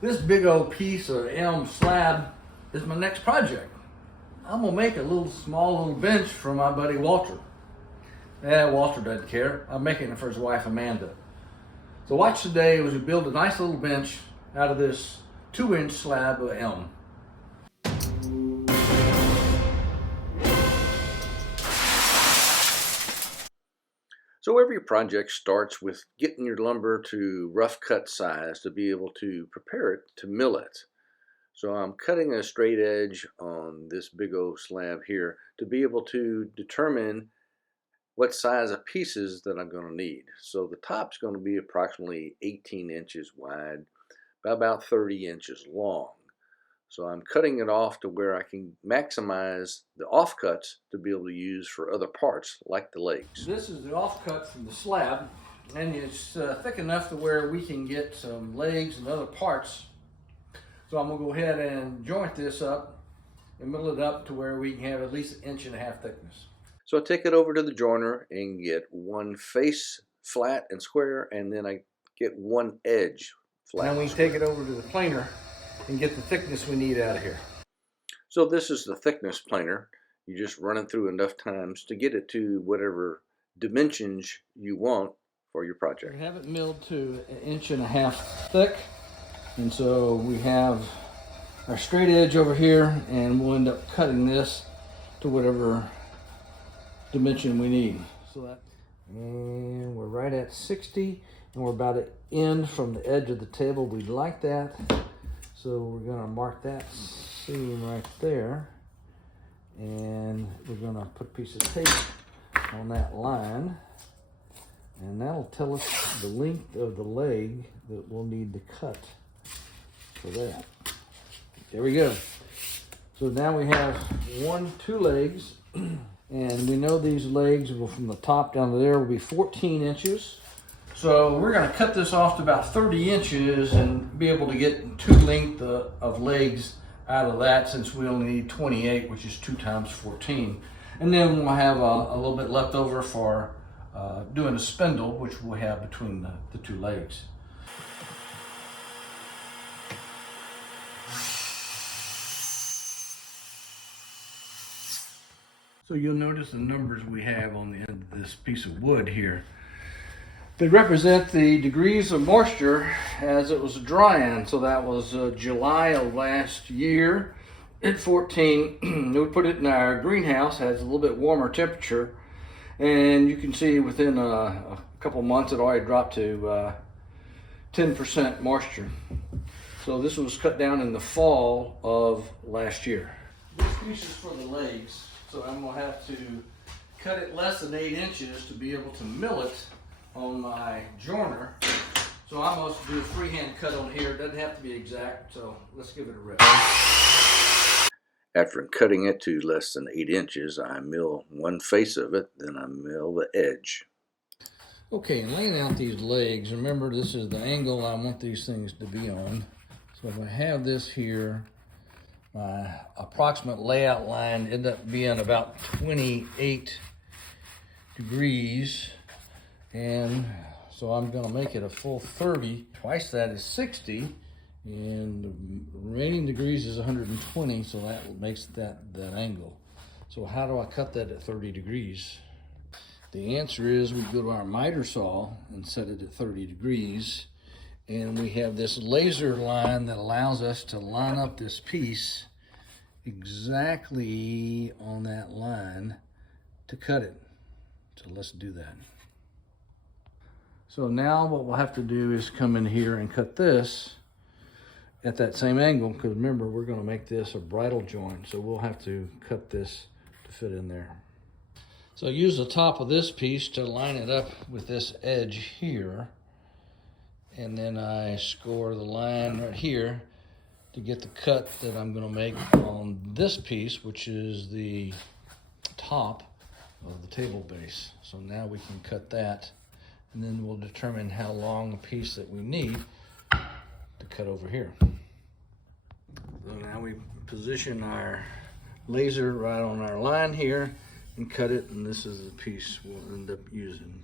This big old piece of elm slab is my next project. I'm gonna make a small little bench for my buddy Walter. Walter doesn't care. I'm making it for his wife Amanda. So watch today as we build a nice little bench out of this 2-inch slab of elm. So every project starts with getting your lumber to rough cut size to be able to prepare it to mill it. So I'm cutting a straight edge on this big old slab here to be able to determine what size of pieces that I'm going to need. So the top's going to be approximately 18 inches wide by about 30 inches long. So I'm cutting it off to where I can maximize the offcuts to be able to use for other parts like the legs. This is the offcut from the slab, and it's thick enough to where we can get some legs and other parts. So I'm going to go ahead and joint this up and mill it up to where we can have at least 1.5 inches thickness. So I take it over to the joiner and get one face flat and square, and then I get one edge flat. Now we can take it over to the planer and get the thickness we need out of here. So this is the thickness planer. You just run it through enough times to get it to whatever dimensions you want for your project. We have it milled to 1.5 inches thick, and so we have our straight edge over here, and we'll end up cutting this to whatever dimension we need. And we're right at 60, and we're about to end from the edge of the table. We'd like that. So we're going to mark that seam right there, and we're going to put a piece of tape on that line, and that'll tell us the length of the leg that we'll need to cut for that. There we go. So now we have 2 legs, and we know these legs will, from the top down to there, will be 14 inches. So we're going to cut this off to about 30 inches and be able to get 2 length of legs out of that, since we only need 28, which is 2 times 14. And then we'll have a little bit left over for doing a spindle, which we'll have between the 2 legs. So you'll notice the numbers we have on the end of this piece of wood here. They represent the degrees of moisture as it was drying. So that was July of last year at 14. We put it in our greenhouse, has a little bit warmer temperature. And you can see within a couple months it already dropped to 10% moisture. So this was cut down in the fall of last year. This piece is for the legs. So I'm gonna have to cut it less than 8 inches to be able to mill it on my joiner. So I'm going to do a freehand cut on here. It doesn't have to be exact, so let's give it a rest. After cutting it to less than 8 inches, I mill one face of it, then I mill the edge. Okay, and laying out these legs, remember this is the angle I want these things to be on. So if I have this here, my approximate layout line ended up being about 28 degrees. And so I'm going to make it a full 30. Twice that is 60, and the remaining degrees is 120, so that makes that angle. So how do I cut that at 30 degrees? The answer is we go to our miter saw and set it at 30 degrees, and we have this laser line that allows us to line up this piece exactly on that line to cut it. So let's do that. So now what we'll have to do is come in here and cut this at that same angle, because remember, we're going to make this a bridle joint, so we'll have to cut this to fit in there. So I use the top of this piece to line it up with this edge here, and then I score the line right here to get the cut that I'm going to make on this piece, which is the top of the table base. So now we can cut that, and then we'll determine how long a piece that we need to cut over here. So now we position our laser right on our line here and cut it, and this is the piece we'll end up using.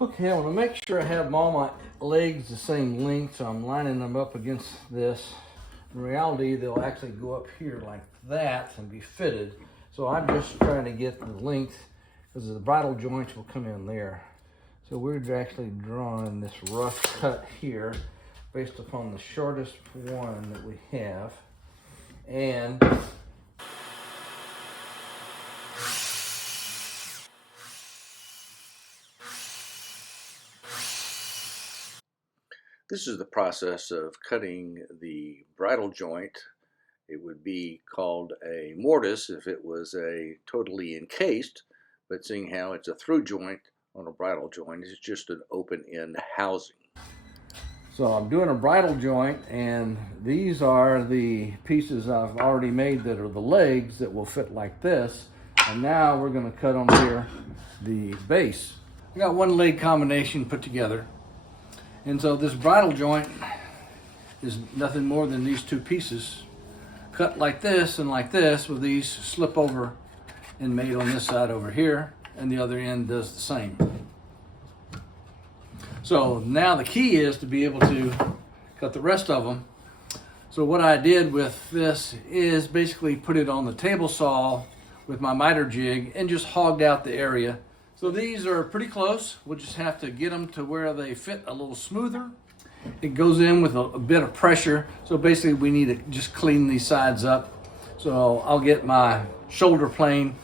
Okay, I want to make sure I have all my legs the same length, so I'm lining them up against this. In reality, they'll actually go up here like that and be fitted. So I'm just trying to get the length because the bridle joints will come in there. So we're actually drawing this rough cut here based upon the shortest one that we have. And This is the process of cutting the bridle joint. It would be called a mortise if it was a totally encased, but seeing how it's a through joint on a bridle joint, it's just an open end housing. so I'm doing a bridle joint, and these are the pieces I've already made that are the legs that will fit like this. And now we're going to cut on here the base. I got one leg combination put together. And so this bridle joint is nothing more than these two pieces cut like this and like this, with these slip over and made on this side over here, and the other end does the same. So now the key is to be able to cut the rest of them. So what I did with this is basically put it on the table saw with my miter jig and just hogged out the area. So these are pretty close. We'll just have to get them to where they fit a little smoother. It goes in with a bit of pressure. So basically we need to just clean these sides up. So I'll get my shoulder plane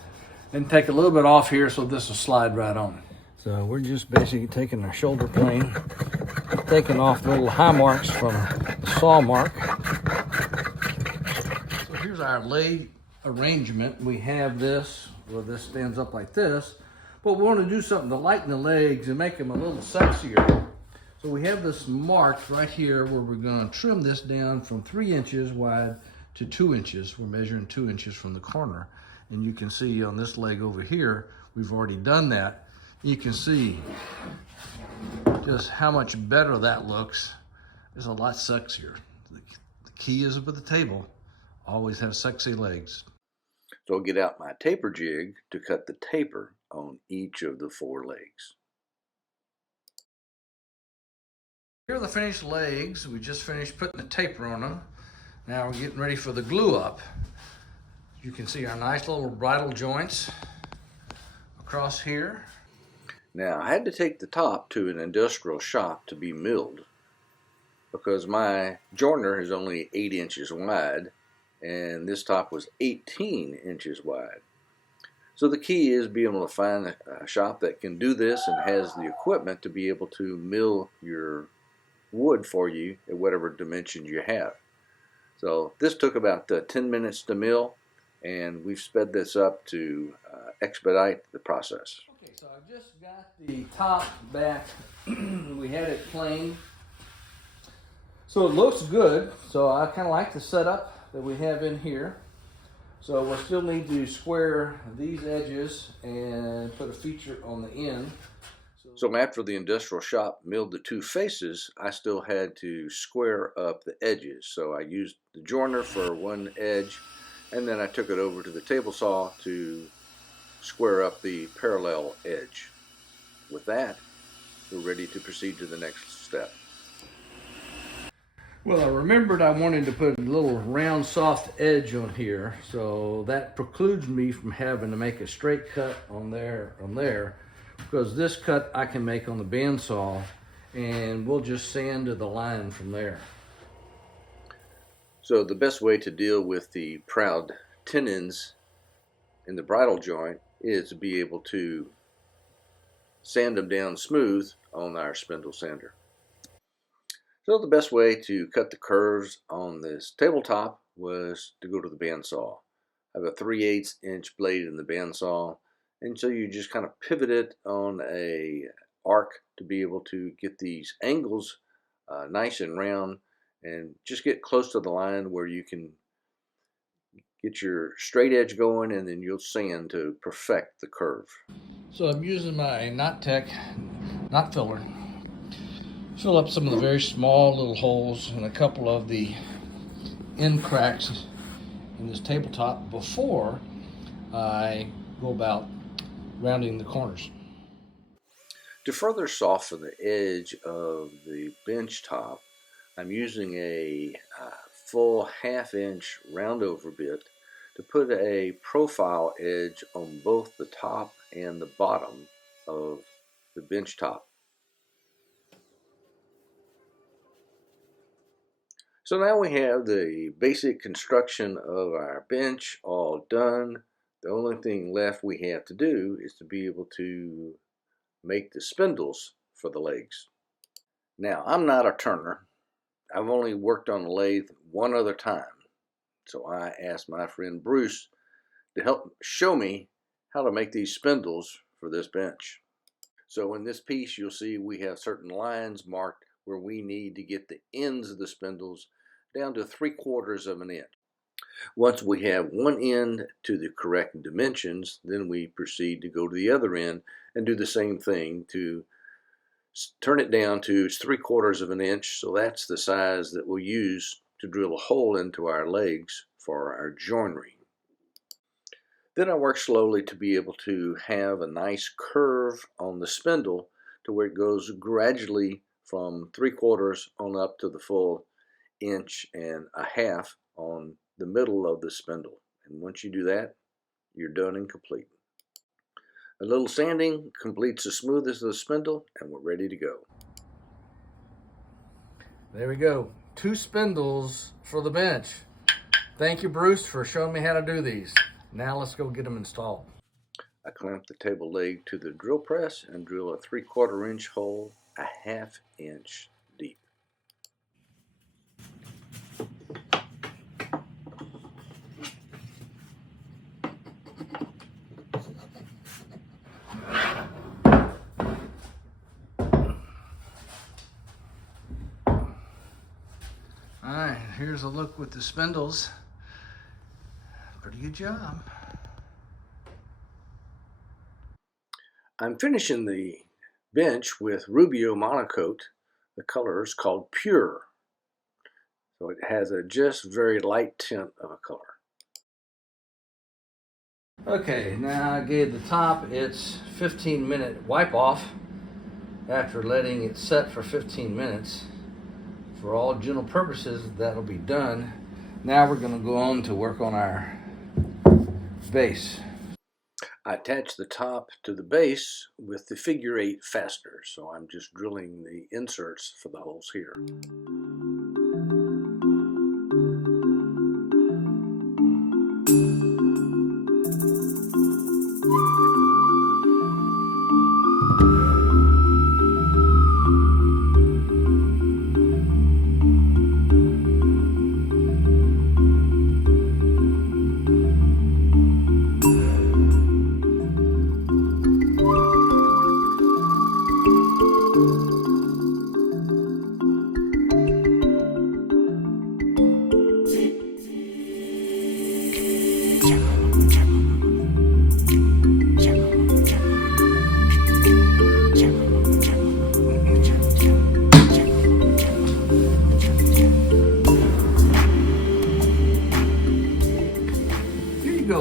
and take a little bit off here so this will slide right on. So we're just basically taking our shoulder plane, taking off the little high marks from the saw mark. So here's our leg arrangement. We have this, where this stands up like this. But we want to do something to lighten the legs and make them a little sexier. So we have this marked right here where we're going to trim this down from 3 inches wide to 2 inches. We're measuring 2 inches from the corner. And you can see on this leg over here, we've already done that. You can see just how much better that looks. It's a lot sexier. The key is with the table, always have sexy legs. So I'll get out my taper jig to cut the taper on each of the 4 legs. Here are the finished legs. We just finished putting the taper on them. Now we're getting ready for the glue up. You can see our nice little bridle joints across here. Now I had to take the top to an industrial shop to be milled because my joiner is only 8 inches wide and this top was 18 inches wide. So the key is being able to find a shop that can do this and has the equipment to be able to mill your wood for you at whatever dimensions you have. So this took about 10 minutes to mill, and we've sped this up to expedite the process. Okay, so I just got the top back. We had it plain. So it looks good. So I kind of like the setup that we have in here. So we'll still need to square these edges and put a feature on the end. So after the industrial shop milled the 2 faces, I still had to square up the edges. So I used the joiner for one edge, and then I took it over to the table saw to square up the parallel edge. With that, we're ready to proceed to the next step. Well, I remembered I wanted to put a little round soft edge on here, so that precludes me from having to make a straight cut on there, because this cut I can make on the bandsaw, and we'll just sand to the line from there. So the best way to deal with the proud tenons in the bridle joint is to be able to sand them down smooth on our spindle sander. So the best way to cut the curves on this tabletop was to go to the bandsaw. I have a 3/8 inch blade in the bandsaw, and so you just kind of pivot it on a arc to be able to get these angles nice and round, and just get close to the line where you can get your straight edge going, and then you'll sand to perfect the curve. So I'm using my Knot Tech knot filler. Fill up some of the very small little holes and a couple of the end cracks in this tabletop before I go about rounding the corners. To further soften the edge of the bench top, I'm using a full 1/2 inch roundover bit to put a profile edge on both the top and the bottom of the bench top. So now we have the basic construction of our bench all done. The only thing left we have to do is to be able to make the spindles for the legs. Now, I'm not a turner. I've only worked on the lathe one other time. So I asked my friend Bruce to help show me how to make these spindles for this bench. So in this piece, you'll see we have certain lines marked where we need to get the ends of the spindles down to 3/4 of an inch. Once we have one end to the correct dimensions, then we proceed to go to the other end and do the same thing to turn it down to 3/4 of an inch. So that's the size that we'll use to drill a hole into our legs for our joinery. Then I work slowly to be able to have a nice curve on the spindle to where it goes gradually from 3/4 on up to the full 1.5 inches on the middle of the spindle. And once you do that, you're done and complete. A little sanding completes the smoothness of the spindle, and we're ready to go. There we go. 2 spindles for the bench. Thank you, Bruce, for showing me how to do these. Now let's go get them installed. I clamp the table leg to the drill press and drill a 3/4 inch hole 1/2 inch deep. Alright, here's a look with the spindles. Pretty good job. I'm finishing the bench with Rubio monocoat. The color is called Pure. So it has a just very light tint of a color. Okay, now I gave the top its 15-minute wipe off after letting it set for 15 minutes. For all general purposes, that'll be done. Now we're going to go on to work on our base. I attach the top to the base with the figure-8 fastener, so I'm just drilling the inserts for the holes here.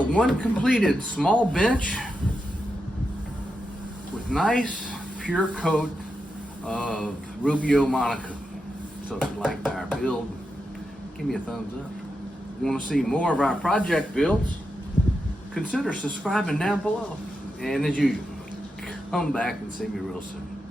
One completed small bench with nice pure coat of Rubio monocoat. So if you liked our build, give me a thumbs up. If you want to see more of our project builds, consider subscribing down below. And as usual, come back and see me real soon.